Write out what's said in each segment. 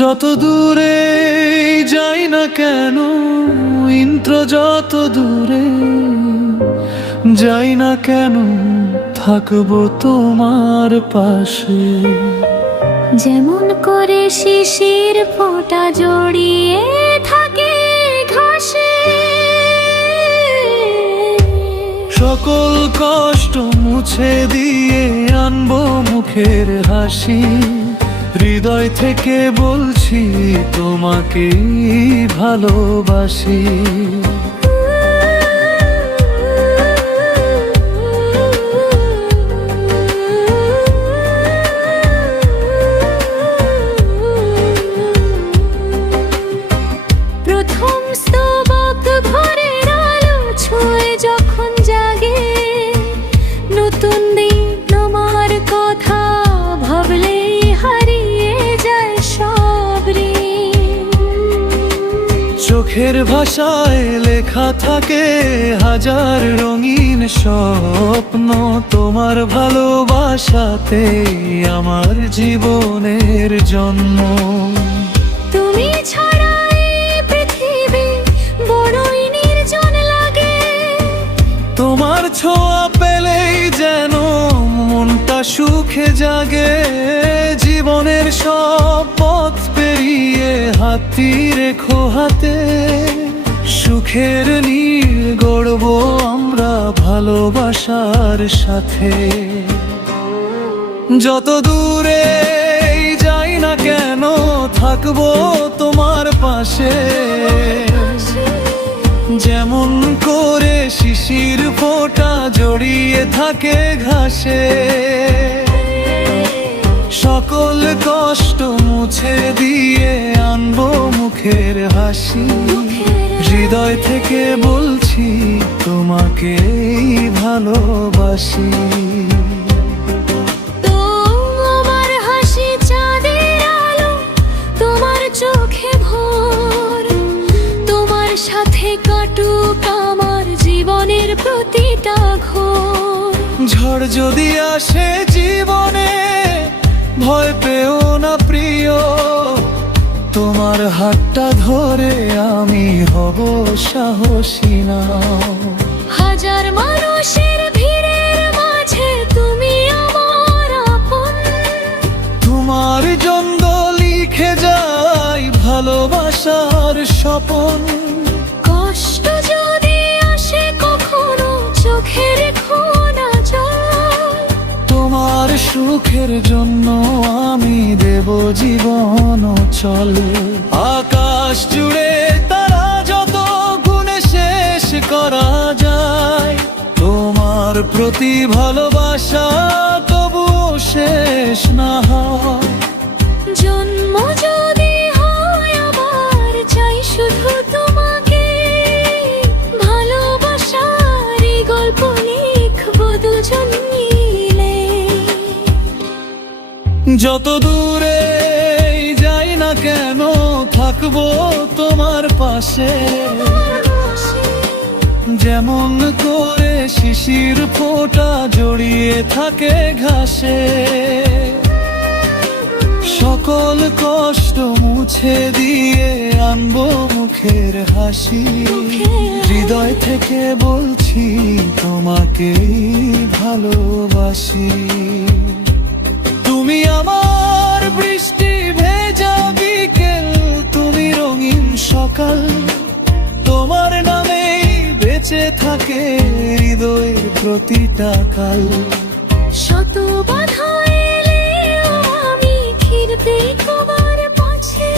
যত দূরে যাই না কেন, ইন্দ্র যত দূরে যাই না কেন, থাকবো তোমার পাশে। যেমন করে শিশির ফোঁটা জড়িয়ে থাকে ঘাসে, সকল কষ্ট মুছে দিয়ে আনবো মুখের হাসি। হৃদয় থেকে বলছি তোমাকে ভালোবাসি। প্রথম স্তবক ভোরের আলো ছুঁয়ে যখন জাগে, নতুন দিন তোমার কথা ভাবলেই হারিয়ে যায় সব ঋণ। চোখের ভাষায় লেখা থাকে হাজার রঙিন স্বপ্ন, তোমার ভালোবাসাতে আমার জীবনের জন্ম। তুমি ছাড়া এই পৃথিবী বড়ই নির্জন লাগে, তোমার ছোঁয়া পেলেই যেন মনটা সুখে জাগে। জীবনের সব পথ পেরিয়ে হাতটি রেখো হাতে, সুখের নীড় গড়ব আমরা ভালোবাসার সাথে। যত দূরে যাই না কেন, থাকবো তোমার পাশে। যেমন করে শিশির ফোঁটা জড়িয়ে থাকে ঘাসে, সকল কষ্ট মুছে দিয়ে আনবো মুখের হাসি। হৃদয় থেকে বলছি তোমাকে ভালোবাসি। তোমার হাসি চাঁদের আলো, তোমার চোখে ভোর, তোমার সাথে কাটুক আমার জীবনের প্রতিটা ঘোর। ঝড় যদি আসে জীবনে ভয় পেও না প্রিয়, তোমার হাতটা ধরে আমি হব সাহসী না। হাজার মানুষের ভিড়ের মাঝে তুমি আমার আপন, তোমার জন্য লিখে যাই ভালোবাসার স্বপন। কষ্ট যদি আসে কখনো চোখে রেখো না জল, তোমার সুখের জন্য আমি দেব জীবন চল। আকাশ জুড়ে তারা যত গুণে শেষ করা যায়, তোমার প্রতি ভালোবাসা তবু শেষ না হয়। জন্ম যদি হয় আবার চাই শুধু তোমাকে, ভালোবাসার এই গল্প লিখবো দুজন মিলে। যত দূরে যাই না কেন, থাকবো তোমার পাশে। যেমন করে শিশির ফোঁটা জড়িয়ে থাকে ঘাসে, সকল কষ্ট মুছে দিয়ে আনবো মুখের হাসি। হৃদয় থেকে বলছি তোমাকে ভালোবাসি। তুমি আমার বৃষ্টি ভেজা বিকেল, তুমি রঙিন সকাল, তোমার নামেই বেঁচে থাকে হৃদয়ের প্রতিটা কাল। শত বাধা এলেও আমি ফিরতে তোমার পাশে,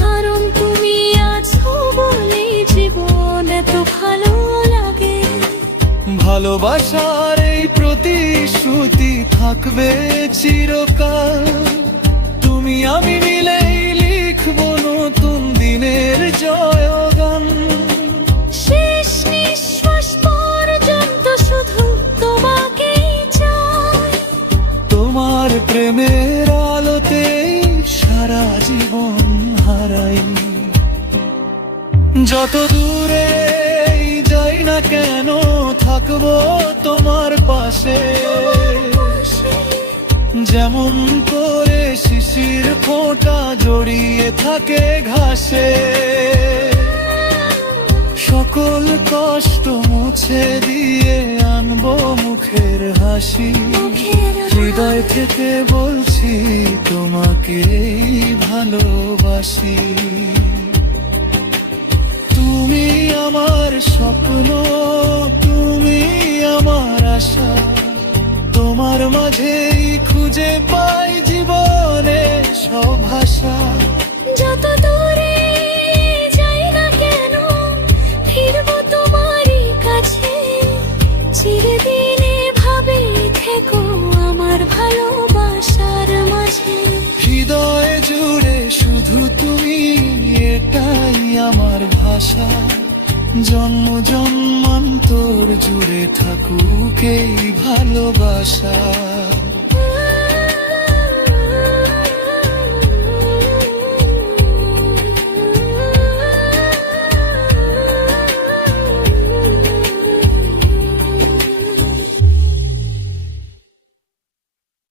কারণ তুমি আছো বলে জীবন এত ভালো লাগে। ভালোবাসার এই প্রতিশ্রুতি থাকবে চিরকাল, তুমি আমি মিলেই লিখবো নতুন দিনের জয়গান। শেষ নিঃশ্বাস পর্যন্ত শুধু তোমাকেই চাই, তোমার প্রেমের আলোতেই সারা জীবন হারাই। যত দূরে যাই না কেন, থাকবো তোমার পাশে। যেমন করে শিশির ফোঁটা জড়িয়ে থাকে ঘাসে, সকল কষ্ট মুছে দিয়ে আনবো মুখের হাসি। হৃদয় থেকে বলছি তোমাকে ভালোবাসি। তুমি আমার স্বপ্ন, তুমি আমার আশা, তোমার মাঝেই খুঁজে পাই জীবনে সব ভাষা। যত দূরে যাই না কেন ফিরবো তোমারই কাছে, চিরদিনে ভাবে থেকো আমার ভালোবাসার মাঝে। হৃদয় জুড়ে শুধু তুমি, এটাই আমার ভাষা। জন্ম জন্মান্তর জুড়ে থাকুক এই ভালোবাসা।